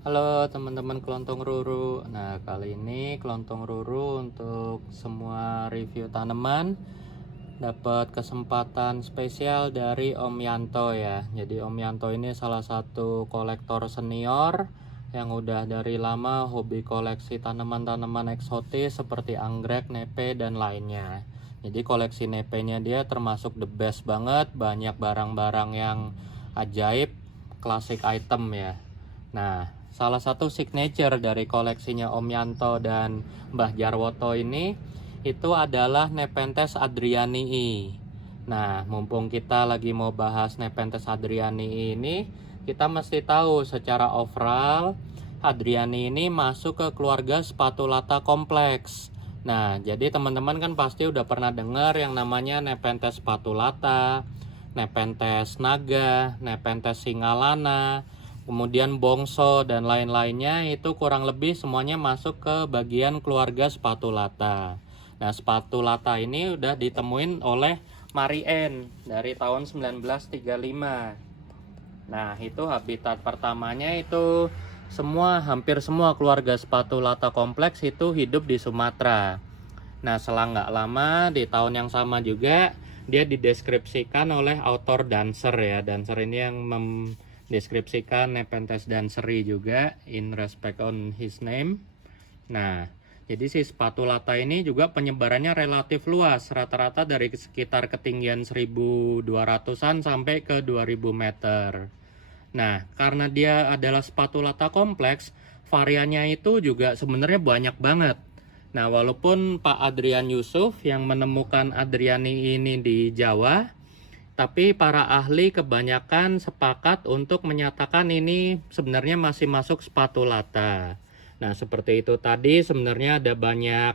Halo teman-teman kelontong Ruru. Nah, kali ini kelontong Ruru untuk semua review tanaman dapat kesempatan spesial dari Om Yanto ya. Jadi Om Yanto ini salah satu kolektor senior yang udah dari lama hobi koleksi tanaman-tanaman eksotis seperti anggrek, nepe, dan lainnya. Jadi koleksi nepenya dia termasuk the best banget, banyak barang-barang yang ajaib, klasik item ya. Nah, salah satu signature dari koleksinya Om Yanto dan Mbah Jarwoto ini itu adalah Nepenthes adrianii. Nah, mumpung kita lagi mau bahas Nepenthes adrianii ini, kita mesti tahu secara overall Adrianii ini masuk ke keluarga Spatulata kompleks. Nah, jadi teman-teman kan pasti udah pernah dengar yang namanya Nepenthes spatulata, Nepenthes naga, Nepenthes singalana, kemudian bongso dan lain-lainnya, itu kurang lebih semuanya masuk ke bagian keluarga Spatulata. Nah, Spatulata ini udah ditemuin oleh Marie Anne dari tahun 1935. Nah, itu habitat pertamanya itu hampir semua keluarga Spatulata kompleks itu hidup di Sumatera. Nah, selang nggak lama di tahun yang sama juga dia dideskripsikan oleh author Dancer ya. Dancer ini yang mendeskripsikan Nepenthes danceri juga in respect on his name. Nah, jadi si Spatulata ini juga penyebarannya relatif luas, rata-rata dari sekitar ketinggian 1200-an sampai ke 2000 meter. Nah, karena dia adalah Spatulata kompleks, variannya itu juga sebenarnya banyak banget. Nah, walaupun Pak Adrian Yusuf yang menemukan Adriani ini di Jawa, tapi para ahli kebanyakan sepakat untuk menyatakan ini sebenarnya masih masuk Spatulata. Nah, seperti itu tadi sebenarnya ada banyak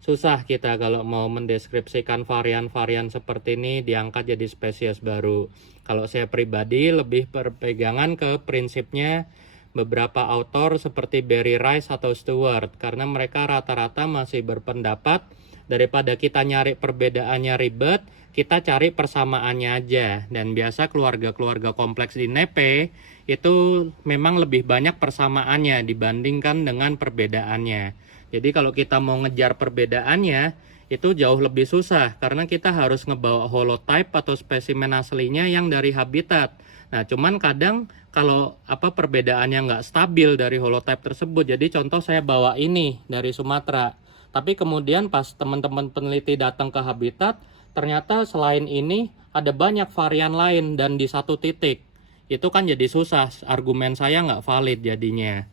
susah kita kalau mau mendeskripsikan varian-varian seperti ini diangkat jadi spesies baru. Kalau saya pribadi lebih berpegangan ke prinsipnya beberapa autor seperti Barry Rice atau Stewart, karena mereka rata-rata masih berpendapat daripada kita nyari perbedaannya ribet, kita cari persamaannya aja. Dan biasa keluarga-keluarga kompleks di Nepe itu memang lebih banyak persamaannya dibandingkan dengan perbedaannya. Jadi kalau kita mau ngejar perbedaannya itu jauh lebih susah karena kita harus ngebawa holotype atau spesimen aslinya yang dari habitat. Nah, cuman kadang kalau perbedaannya nggak stabil dari holotype tersebut. Jadi contoh saya bawa ini dari Sumatera. Tapi kemudian pas teman-teman peneliti datang ke habitat, ternyata selain ini ada banyak varian lain dan di satu titik. Itu kan jadi susah, argumen saya nggak valid jadinya.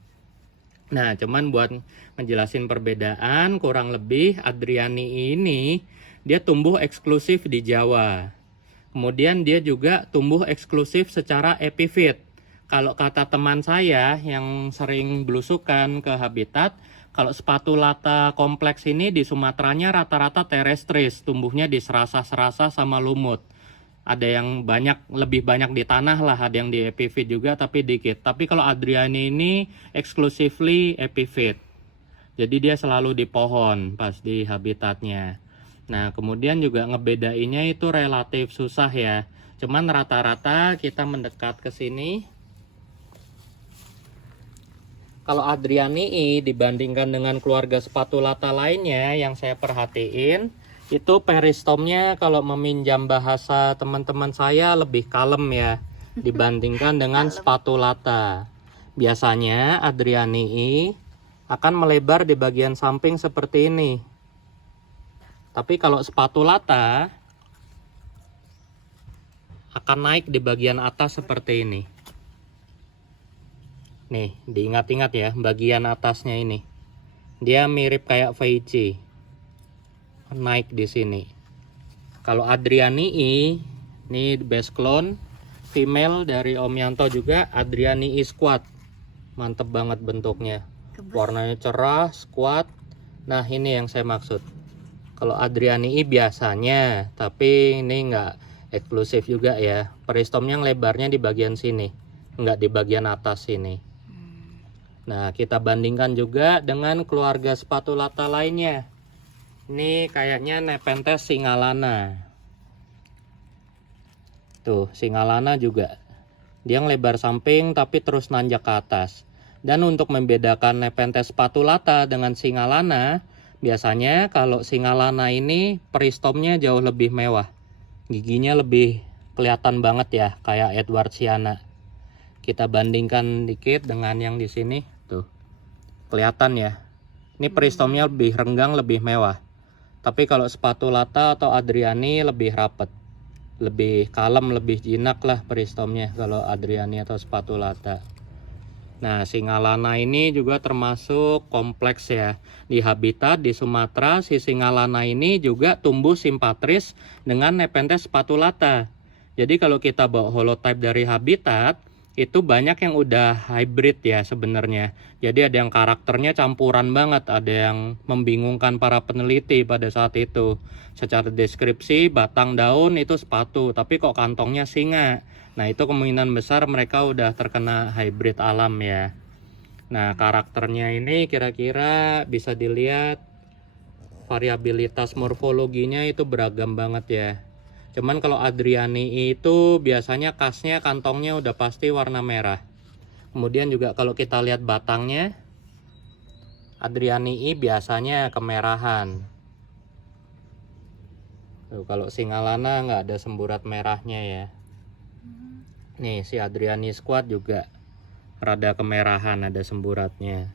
Nah, cuman buat ngejelasin perbedaan, kurang lebih Adriani ini dia tumbuh eksklusif di Jawa. Kemudian dia juga tumbuh eksklusif secara epifit. Kalau kata teman saya yang sering belusukan ke habitat, kalau Spatulata kompleks ini di Sumateranya rata-rata terestris, tumbuhnya di serasa-serasa sama lumut. Ada yang lebih banyak di tanah lah, ada yang di epifit juga tapi dikit. Tapi kalau Adriani ini exclusively epifit. Jadi dia selalu di pohon pas di habitatnya. Nah, kemudian juga ngebedainnya itu relatif susah ya. Cuman rata-rata kita mendekat ke sini. Kalau Adrianii dibandingkan dengan keluarga Spatulata lainnya yang saya perhatiin, itu peristomnya kalau meminjam bahasa teman-teman saya lebih kalem ya dibandingkan dengan Spatulata. Biasanya Adrianii akan melebar di bagian samping seperti ini. Tapi kalau Spatulata akan naik di bagian atas seperti ini. Nih, diingat-ingat ya, bagian atasnya ini. Dia mirip kayak VIC. Naik di sini. Kalau Adrianii, ini best clone female dari Om Yanto juga, Adrianii squat. Mantep banget bentuknya. Warnanya cerah, squat. Nah, ini yang saya maksud. Kalau Adrianii biasanya, tapi ini enggak eksklusif juga ya. Peristomnya yang lebarnya di bagian sini, enggak di bagian atas sini. Nah, kita bandingkan juga dengan keluarga Spatulata lainnya. Ini kayaknya Nepenthes singalana. Tuh, singalana juga Dia ngelebar samping tapi terus nanjak ke atas. Dan untuk membedakan Nepenthes spatulata dengan Singalana, biasanya kalau Singalana ini peristomnya jauh lebih mewah. Giginya lebih kelihatan banget ya, kayak Edwardsiana. Kita bandingkan dikit dengan yang di sini, tuh. Kelihatan ya. Ini peristomnya lebih renggang, lebih mewah. Tapi kalau spatulata atau Adriani lebih rapet. Lebih kalem, lebih jinak lah peristomnya kalau Adriani atau spatulata. Nah, Singalana ini juga termasuk kompleks ya. Di habitat di Sumatera, si Singalana ini juga tumbuh simpatris dengan Nepenthes spatulata. Jadi kalau kita bawa holotype dari habitat, itu banyak yang udah hybrid ya sebenarnya. Jadi ada yang karakternya campuran banget, ada yang membingungkan para peneliti pada saat itu. Secara deskripsi, batang daun itu sepatu, tapi kok kantongnya singa. Nah, itu kemungkinan besar mereka udah terkena hybrid alam ya. Nah, karakternya ini kira-kira bisa dilihat variabilitas morfologinya itu beragam banget ya. Cuman kalau Adriani itu biasanya khasnya kantongnya udah pasti warna merah. Kemudian juga kalau kita lihat batangnya, Adriani biasanya kemerahan. Tuh, kalau Singalana nggak ada semburat merahnya ya. Nih si Adriani squad juga rada kemerahan, ada semburatnya.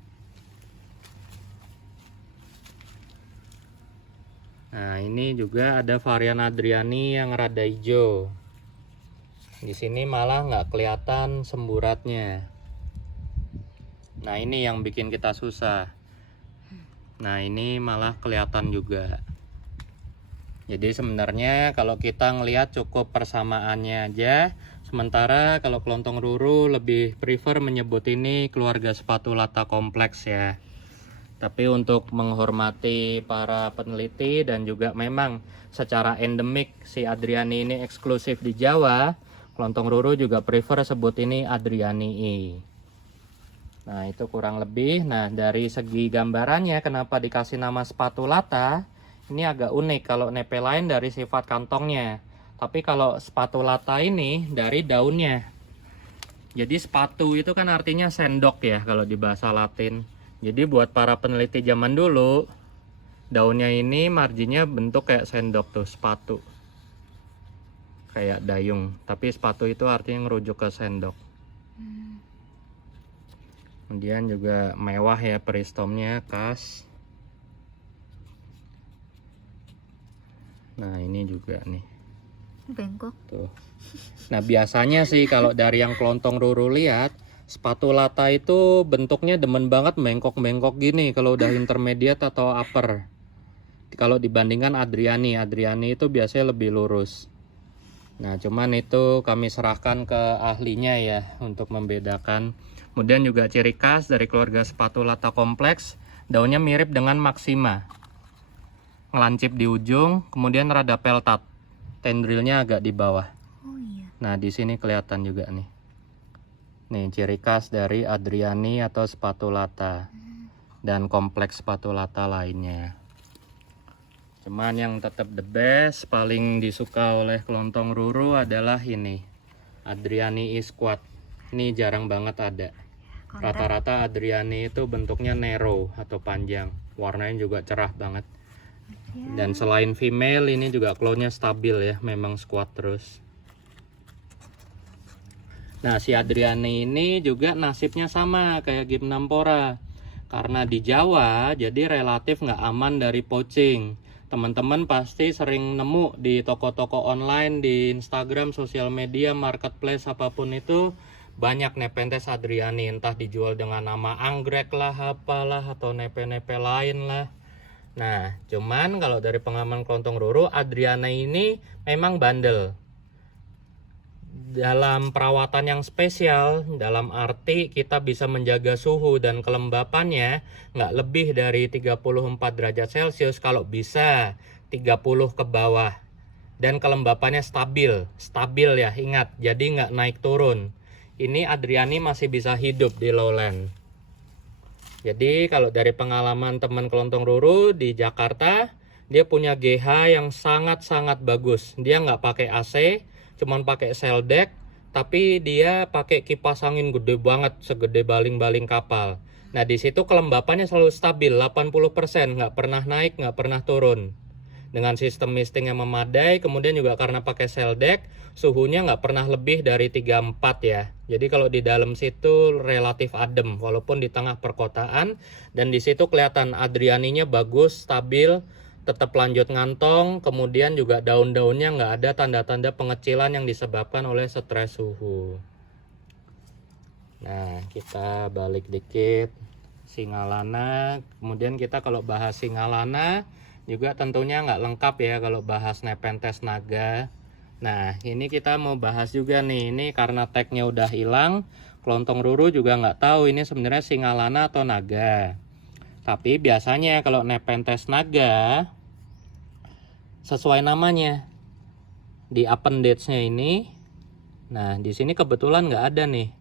Nah, ini juga ada varian Adriani yang rada hijau. Di sini malah nggak kelihatan semburatnya. Nah, ini yang bikin kita susah. Nah, ini malah kelihatan juga. Jadi sebenarnya kalau kita ngelihat cukup persamaannya aja. Sementara kalau kelontong ruru lebih prefer menyebut ini keluarga spatulata kompleks ya. Tapi untuk menghormati para peneliti dan juga memang secara endemik si Adriani ini eksklusif di Jawa, kelontong ruru juga prefer sebut ini Adrianii. Nah, itu kurang lebih. Nah, dari segi gambarannya kenapa dikasih nama spatulata, ini agak unik. Kalau nepe lain dari sifat kantongnya, tapi kalau spatulata ini dari daunnya. Jadi spatu itu kan artinya sendok ya kalau di bahasa Latin. Jadi buat para peneliti zaman dulu, daunnya ini marginnya bentuk kayak sendok tuh, spatu. Kayak dayung, tapi spatu itu artinya ngerujuk ke sendok. Kemudian juga mewah ya peristomnya, khas. Nah, ini juga nih. Bengkok. Tuh. Nah, biasanya sih kalau dari yang kelontong ruru lihat, spatulata itu bentuknya demen banget bengkok-bengkok gini kalau udah intermediate atau upper. Kalau dibandingkan Adriani itu biasanya lebih lurus. Nah, cuman itu kami serahkan ke ahlinya ya untuk membedakan. Kemudian juga ciri khas dari keluarga spatulata kompleks, daunnya mirip dengan Maxima. Ngelancip di ujung, kemudian rada peltat. Tendrilnya agak di bawah. Oh iya. Nah, di sini kelihatan juga nih. Nih, ciri khas dari Adriani atau spatulata. Dan kompleks spatulata lainnya. Cuman yang tetap the best, paling disuka oleh kelontong ruru adalah ini. Adriani squad. Ini jarang banget ada. Rata-rata Adriani itu bentuknya narrow atau panjang. Warnanya juga cerah banget. Dan selain female, ini juga clone-nya stabil ya, memang squat terus. Nah, si Adriani ini juga nasibnya sama kayak Gymnampora. Karena di Jawa, jadi relatif nggak aman dari poaching. Teman-teman pasti sering nemu di toko-toko online, di Instagram, sosial media, marketplace, apapun itu, banyak Nepenthes Adriani. Entah dijual dengan nama anggrek lah, apalah, atau nepe-nepe lain lah. Nah, cuman kalau dari pengalaman kelontong ruru, Adriana ini memang bandel. Dalam perawatan yang spesial, dalam arti kita bisa menjaga suhu dan kelembapannya nggak lebih dari 34 derajat Celcius, kalau bisa 30 ke bawah. Dan kelembapannya stabil ya, ingat, jadi nggak naik turun. Ini Adriani masih bisa hidup di lowland. Jadi kalau dari pengalaman teman kelontong ruru di Jakarta, dia punya GH yang sangat-sangat bagus. Dia nggak pakai AC, cuman pakai cell deck, tapi dia pakai kipas angin gede banget, segede baling-baling kapal. Nah, di situ kelembapannya selalu stabil 80%, nggak pernah naik, nggak pernah turun. Dengan sistem misting yang memadai, kemudian juga karena pakai cell deck, suhunya nggak pernah lebih dari 34 ya. Jadi kalau di dalam situ relatif adem, walaupun di tengah perkotaan. Dan di situ kelihatan Adrianinya bagus, stabil, tetap lanjut ngantong. Kemudian juga daun-daunnya nggak ada tanda-tanda pengecilan yang disebabkan oleh stres suhu. Nah, kita balik dikit Singalana. Kemudian kita kalau bahas Singalana juga tentunya nggak lengkap ya kalau bahas Nepenthes naga. Nah, ini kita mau bahas juga nih. Ini karena tagnya udah hilang, Kelontong Ruru juga nggak tahu ini sebenarnya Singalana atau naga. Tapi biasanya kalau Nepenthes naga sesuai namanya di appendage-nya ini. Nah, di sini kebetulan nggak ada nih.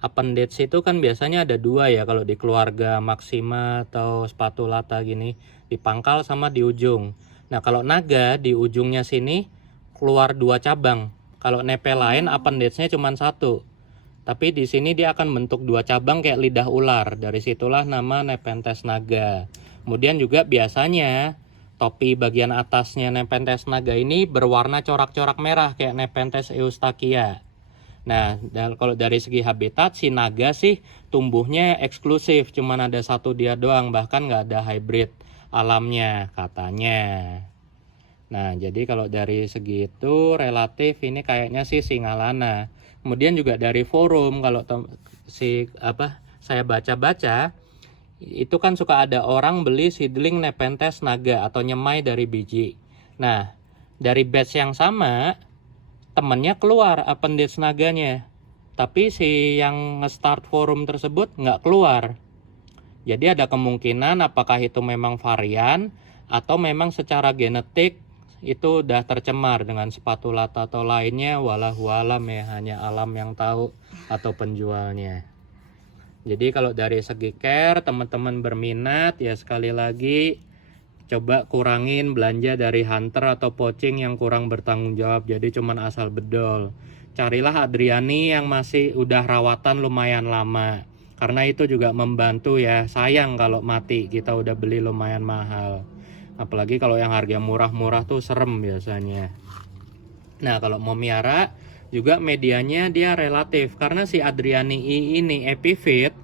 Appendage itu kan biasanya ada dua ya kalau di keluarga Maxima atau Spatulata gini, di pangkal sama di ujung. Nah, kalau naga di ujungnya sini keluar dua cabang. Kalau nepe lain appendage-nya cuma satu. Tapi di sini dia akan bentuk dua cabang kayak lidah ular. Dari situlah nama Nepenthes naga. Kemudian juga biasanya topi bagian atasnya Nepenthes naga ini berwarna corak-corak merah kayak Nepenthes eustakia. Nah, dan kalau dari segi habitat si naga sih tumbuhnya eksklusif, cuman ada satu dia doang, bahkan nggak ada hybrid alamnya katanya. Nah, jadi kalau dari segi itu relatif ini kayaknya sih Singalana. Kemudian juga dari forum kalau saya baca-baca itu kan suka ada orang beli seedling Nepenthes naga atau nyemai dari biji. Nah, dari batch yang sama temennya keluar appendage naganya, tapi si yang nge-start forum tersebut nggak keluar. Jadi ada kemungkinan apakah itu memang varian atau memang secara genetik itu udah tercemar dengan Spatulata atau lainnya, walahu alam ya, hanya alam yang tahu atau penjualnya. Jadi kalau dari segi care teman-teman berminat ya sekali lagi coba kurangin belanja dari hunter atau poaching yang kurang bertanggung jawab, jadi cuman asal bedol. Carilah Adriani yang masih udah rawatan lumayan lama, karena itu juga membantu ya. Sayang kalau mati, kita udah beli lumayan mahal. Apalagi kalau yang harga murah-murah tuh serem biasanya. Nah, kalau mau miara juga medianya dia relatif, karena si Adriani ini epiphyt.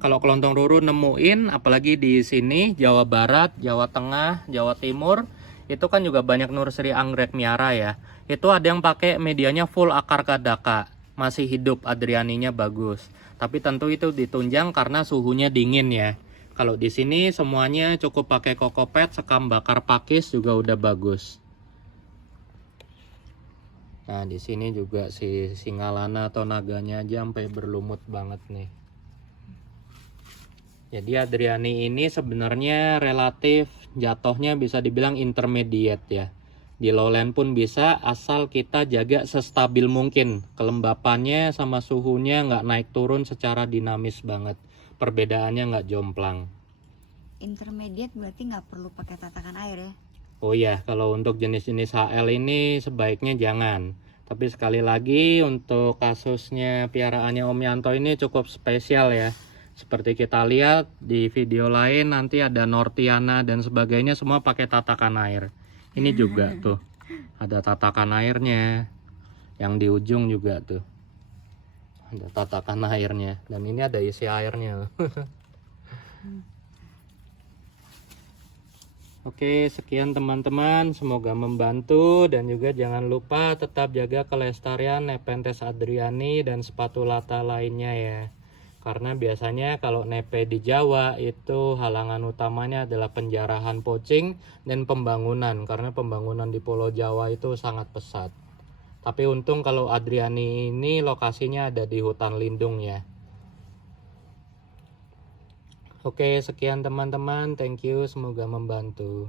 Kalau Kelontong Ruru nemuin, apalagi di sini Jawa Barat, Jawa Tengah, Jawa Timur, itu kan juga banyak nursery anggrek miara ya. Itu ada yang pakai medianya full akar kadaka, masih hidup, Adrianinya bagus. Tapi tentu itu ditunjang karena suhunya dingin ya. Kalau di sini semuanya cukup pakai kokopet, sekam bakar pakis juga udah bagus. Nah, di sini juga si Singalana atau naganya aja sampai berlumut banget nih. Jadi Adriani ini sebenarnya relatif jatuhnya bisa dibilang intermediate ya. Di lowland pun bisa asal kita jaga sestabil mungkin. Kelembapannya sama suhunya nggak naik turun secara dinamis banget. Perbedaannya nggak jomplang. Intermediate berarti nggak perlu pakai tatakan air ya? Oh ya, kalau untuk jenis-jenis HL ini sebaiknya jangan. Tapi sekali lagi untuk kasusnya piaraannya Om Yanto ini cukup spesial ya. Seperti kita lihat di video lain nanti ada Nortiana dan sebagainya semua pakai tatakan air. Ini juga tuh ada tatakan airnya. Yang di ujung juga tuh ada tatakan airnya. Dan ini ada isi airnya. Oke, sekian teman-teman. Semoga membantu. Dan juga jangan lupa tetap jaga kelestarian Nepenthes adriani dan Spatulata lainnya ya. Karena biasanya kalau nepe di Jawa itu halangan utamanya adalah penjarahan poaching dan pembangunan. Karena pembangunan di Pulau Jawa itu sangat pesat. Tapi untung kalau Adriani ini lokasinya ada di hutan lindung ya. Oke, sekian teman-teman. Thank you, semoga membantu.